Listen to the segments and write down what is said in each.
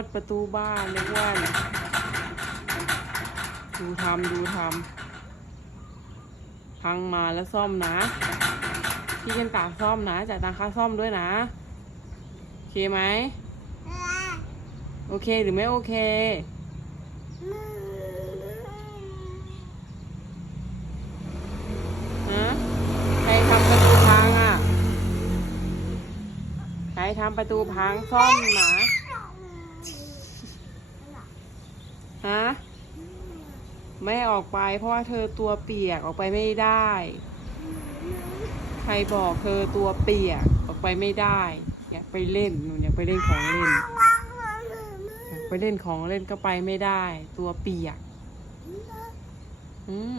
ดประตูบ้านเลยอ้วนดูทำดูทำพังมาแล้วซ่อมนะพี่กันตาซ่อมนะจ่ายตังค่าซ่อมด้วยนะ โอเคไหมโอเคหรือไม่โอเคฮะใครทำประตูพังอะใครทำประตูพังซ่อมนะ ฮะ ไม่ออกไป เพราะว่าเธอตัวเปียกออกไปไม่ได้ ใครบอกเธอตัวเปียกออกไปไม่ได้ อยากไปเล่นหนูอยากไปเล่นของเล่น อยากไปเล่นของเล่นก็ไปไม่ได้ ตัวเปียก อืม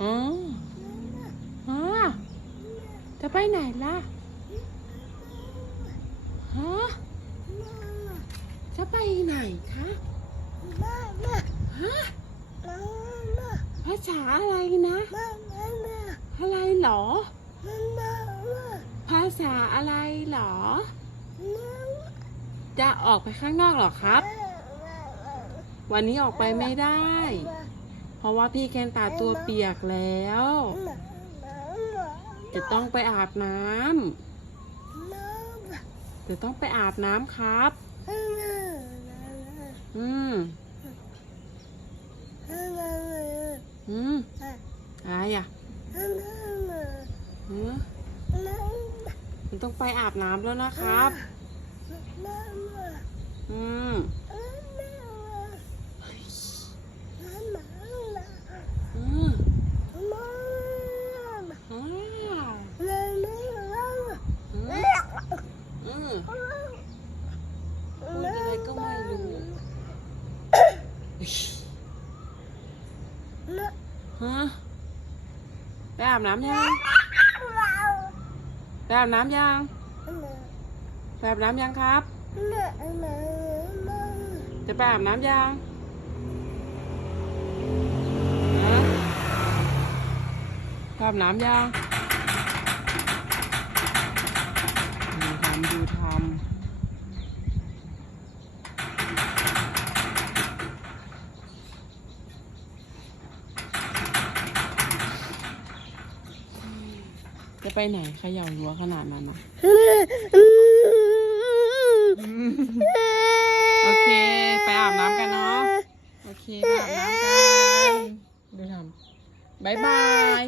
อืมฮะจะไปไหนล่ะฮะจะไปไหนคะ ฮะภาษาอะไรนะ อะไรหรอ ภาษาอะไรหรอ จะออกไปข้างนอกเหรอครับ วันนี้ออกไปไม่ได้ เพราะว่าพี่แคนตาตัวเปียกแล้ว จะต้องไปอาบน้ำจะต้องไปอาบน้ำครับ อืมอืมอะไรอะอืมมันต้องไปอาบน้ำแล้วนะครับ อืมอืมอ้าวอืมอืมพูดอะไรก็ไม่รู้ ฮะไปอาบน้ำยังไปอาบน้ำยังไปอาบน้ำยังครับ จะไปอาบน้ำยังอาบน้ำยังดูทำดูทำ จะไปไหนเขย่ารั้วขนาดนั้นอะโอเค ไปอาบน้ำกันเนาะ โอเคไปอาบน้ำกัน ดูทำบายบาย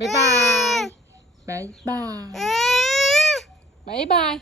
บายบายบายบายบายบาย